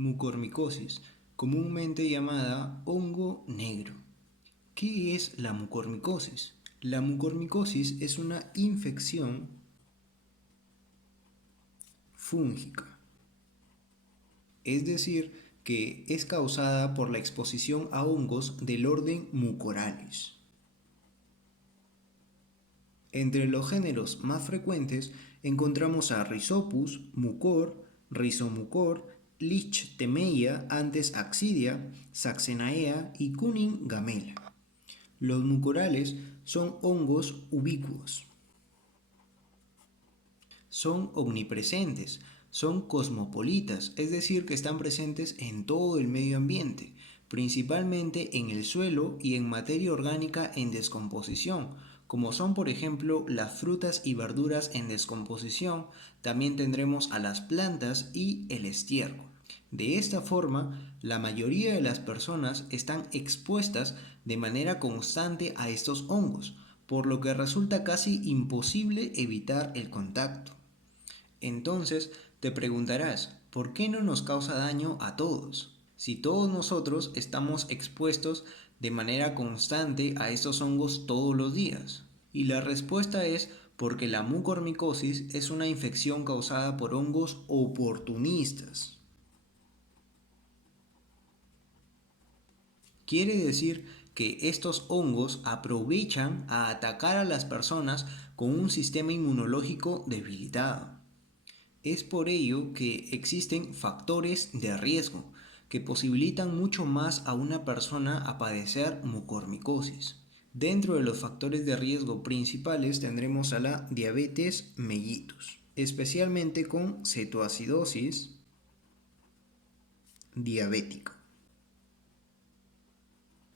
Mucormicosis, comúnmente llamada hongo negro. ¿Qué es la mucormicosis? La mucormicosis es una infección fúngica, es decir, que es causada por la exposición a hongos del orden Mucorales. Entre los géneros más frecuentes encontramos a Rhizopus, Mucor, Rhizomucor, Lichtenmeia, antes Accidia, Saxenaea y Kuning gamela. Los mucorales son hongos ubicuos. Son omnipresentes, son cosmopolitas, es decir, que están presentes en todo el medio ambiente, principalmente en el suelo y en materia orgánica en descomposición, como son por ejemplo las frutas y verduras en descomposición. También tendremos a las plantas y el estiércol. De esta forma, la mayoría de las personas están expuestas de manera constante a estos hongos, por lo que resulta casi imposible evitar el contacto. Entonces te preguntarás, ¿por qué no nos causa daño a todos? Si todos nosotros estamos expuestos de manera constante a estos hongos todos los días. Y la respuesta es porque la mucormicosis es una infección causada por hongos oportunistas. Quiere decir que estos hongos aprovechan a atacar a las personas con un sistema inmunológico debilitado. Es por ello que existen factores de riesgo que posibilitan mucho más a una persona a padecer mucormicosis. Dentro de los factores de riesgo principales tendremos a la diabetes mellitus, especialmente con cetoacidosis diabética.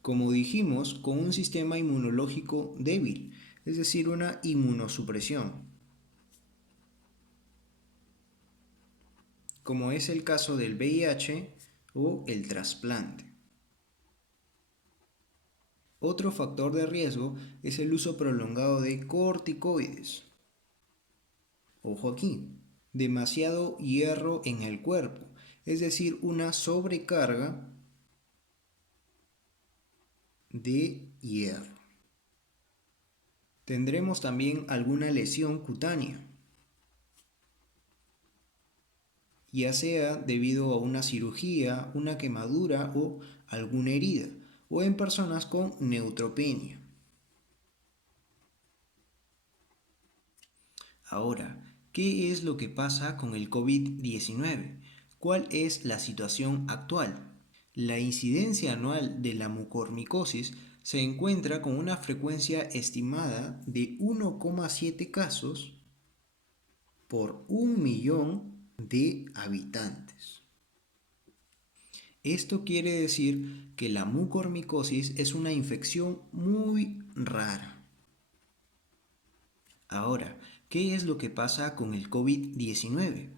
Como dijimos, con un sistema inmunológico débil, es decir, una inmunosupresión, como es el caso del VIH o el trasplante. Otro factor de riesgo es el uso prolongado de corticoides. Ojo aquí, demasiado hierro en el cuerpo, es decir, una sobrecarga de hierro. Tendremos también alguna lesión cutánea, ya sea debido a una cirugía, una quemadura o alguna herida, o en personas con neutropenia. Ahora, ¿qué es lo que pasa con el COVID-19? ¿Cuál es la situación actual? La incidencia anual de la mucormicosis se encuentra con una frecuencia estimada de 1,7 casos por 1 millón de habitantes. Esto quiere decir que la mucormicosis es una infección muy rara. Ahora, ¿qué es lo que pasa con el COVID-19?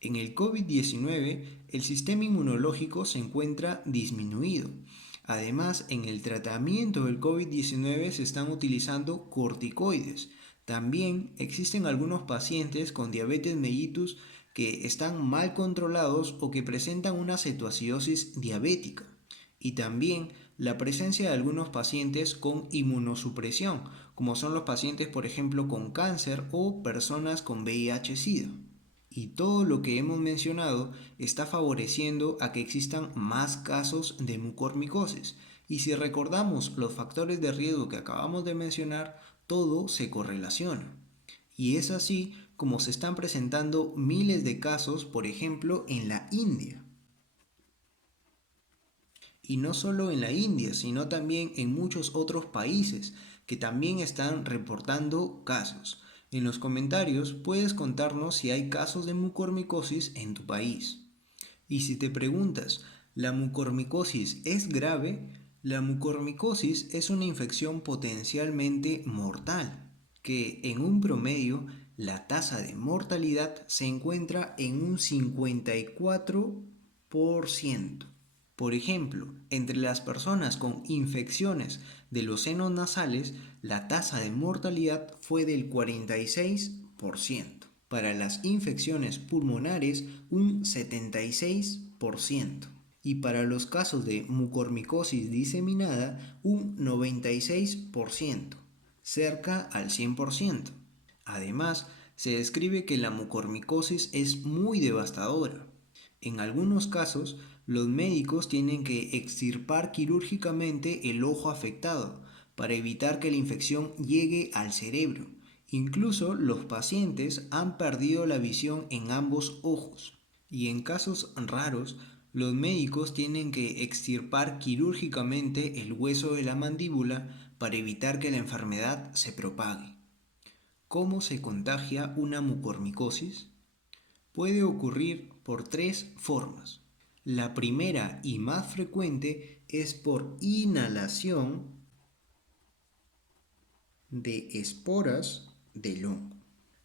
En el COVID-19, el sistema inmunológico se encuentra disminuido. Además, en el tratamiento del COVID-19 se están utilizando corticoides. También existen algunos pacientes con diabetes mellitus que están mal controlados o que presentan una cetoacidosis diabética. Y también la presencia de algunos pacientes con inmunosupresión, como son los pacientes, por ejemplo, con cáncer o personas con VIH-Sida. Y todo lo que hemos mencionado está favoreciendo a que existan más casos de mucormicosis. Y si recordamos los factores de riesgo que acabamos de mencionar, todo se correlaciona. Y es así como se están presentando miles de casos, por ejemplo, en la India. Y no solo en la India, sino también en muchos otros países que también están reportando casos. En los comentarios puedes contarnos si hay casos de mucormicosis en tu país. Y si te preguntas, ¿la mucormicosis es grave? La mucormicosis es una infección potencialmente mortal, que en un promedio la tasa de mortalidad se encuentra en un 54%. Por ejemplo, entre las personas con infecciones de los senos nasales, la tasa de mortalidad fue del 46%. Para las infecciones pulmonares, un 76%. Y para los casos de mucormicosis diseminada, un 96%, cerca al 100%. Además, se describe que la mucormicosis es muy devastadora. En algunos casos, los médicos tienen que extirpar quirúrgicamente el ojo afectado para evitar que la infección llegue al cerebro. Incluso los pacientes han perdido la visión en ambos ojos. Y en casos raros, los médicos tienen que extirpar quirúrgicamente el hueso de la mandíbula para evitar que la enfermedad se propague. ¿Cómo se contagia una mucormicosis? Puede ocurrir por tres formas. La primera y más frecuente es por inhalación de esporas del hongo.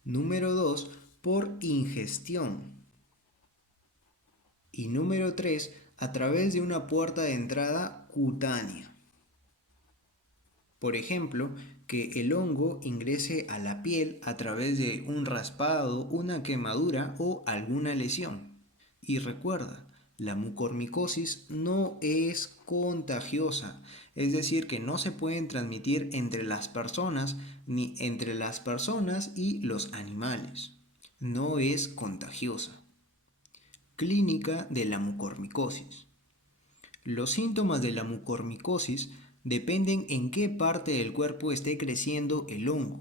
Número 2, por ingestión. Y número 3, a través de una puerta de entrada cutánea. Por ejemplo, que el hongo ingrese a la piel a través de un raspado, una quemadura o alguna lesión. Y recuerda, la mucormicosis no es contagiosa, es decir, que no se pueden transmitir entre las personas ni entre las personas y los animales. No es contagiosa. Clínica de la mucormicosis. Los síntomas de la mucormicosis dependen en qué parte del cuerpo esté creciendo el hongo.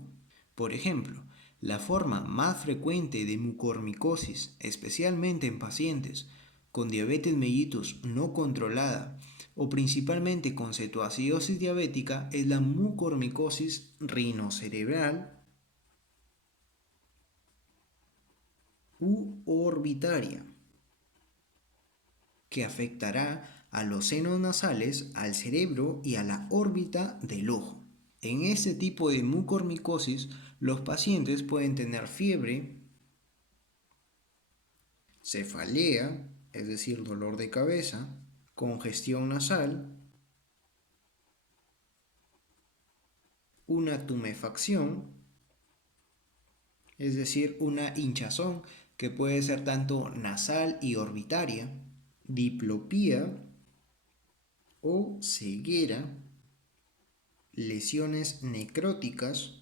Por ejemplo, la forma más frecuente de mucormicosis, especialmente en pacientes con diabetes mellitus no controlada o principalmente con cetoacidosis diabética, es la mucormicosis rinocerebral u orbitaria, que afectará a los senos nasales, al cerebro y a la órbita del ojo. En este tipo de mucormicosis, los pacientes pueden tener fiebre, cefalea, es decir, dolor de cabeza, congestión nasal, una tumefacción, es decir, una hinchazón que puede ser tanto nasal y orbitaria, diplopía o ceguera, lesiones necróticas,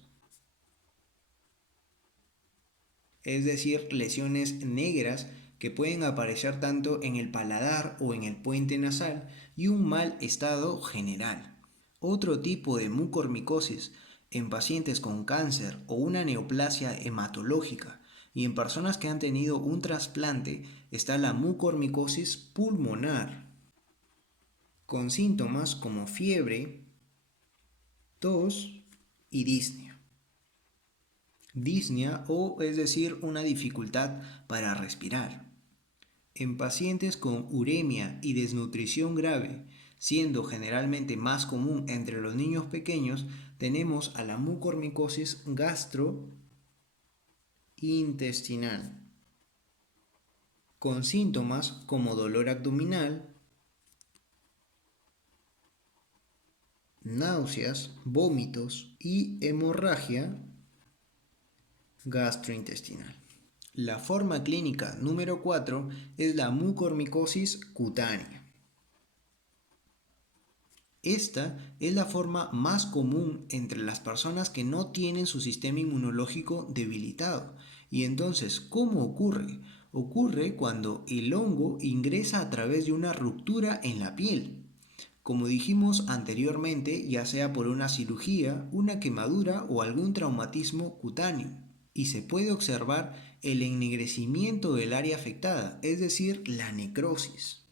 es decir, lesiones negras que pueden aparecer tanto en el paladar o en el puente nasal, y un mal estado general. Otro tipo de mucormicosis en pacientes con cáncer o una neoplasia hematológica y en personas que han tenido un trasplante está la mucormicosis pulmonar, con síntomas como fiebre, tos y disnea. Disnea o es decir una dificultad para respirar. En pacientes con uremia y desnutrición grave, siendo generalmente más común entre los niños pequeños, tenemos a la mucormicosis gastrointestinal, con síntomas como dolor abdominal, náuseas, vómitos y hemorragia gastrointestinal. La forma clínica número 4 es la mucormicosis cutánea. Esta es la forma más común entre las personas que no tienen su sistema inmunológico debilitado. Y entonces, ¿cómo ocurre? Ocurre cuando el hongo ingresa a través de una ruptura en la piel. Como dijimos anteriormente, ya sea por una cirugía, una quemadura o algún traumatismo cutáneo. Y se puede observar el ennegrecimiento del área afectada, es decir, la necrosis.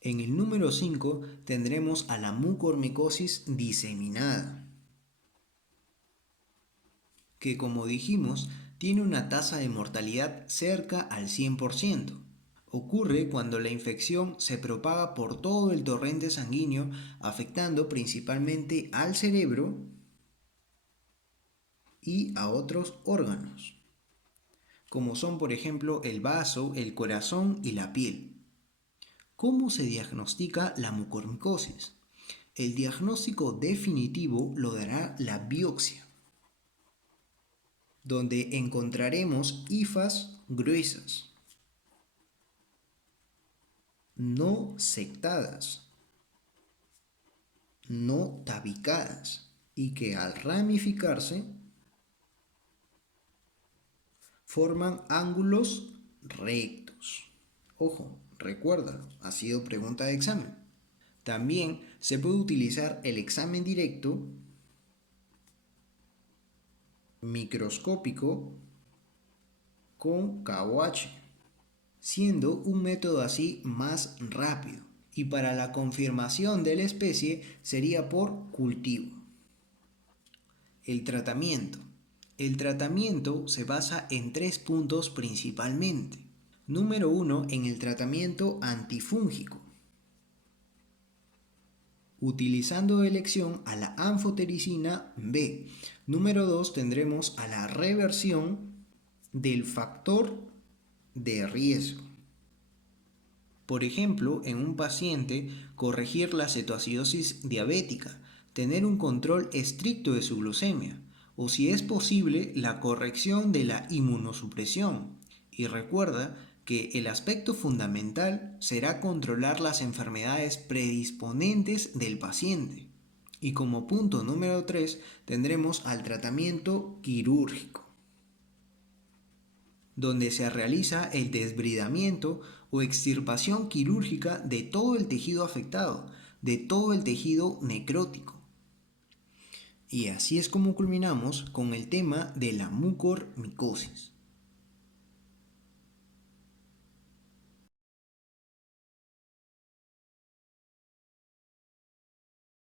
En el número 5 tendremos a la mucormicosis diseminada, que como dijimos tiene una tasa de mortalidad cerca al 100%. Ocurre cuando la infección se propaga por todo el torrente sanguíneo, afectando principalmente al cerebro y a otros órganos, como son por ejemplo el vaso, el corazón y la piel. ¿Cómo se diagnostica la mucormicosis? El diagnóstico definitivo lo dará la biopsia. donde encontraremos hifas gruesas, no sectadas, no tabicadas, y que al ramificarse forman ángulos rectos. Ojo, recuerda, ha sido pregunta de examen. También se puede utilizar el examen directo, microscópico, con KOH, siendo un método así más rápido. Y para la confirmación de la especie sería por cultivo. El tratamiento. El tratamiento se basa en 3 puntos principalmente. Número 1, en el tratamiento antifúngico, utilizando elección a la anfotericina B. Número 2, tendremos a la reversión del factor de riesgo. Por ejemplo, en un paciente, corregir la cetoacidosis diabética, tener un control estricto de su glucemia, o si es posible, la corrección de la inmunosupresión. Y recuerda que el aspecto fundamental será controlar las enfermedades predisponentes del paciente. Y como punto número 3 tendremos al tratamiento quirúrgico, donde se realiza el desbridamiento o extirpación quirúrgica de todo el tejido afectado, de todo el tejido necrótico. Y así es como culminamos con el tema de la mucormicosis.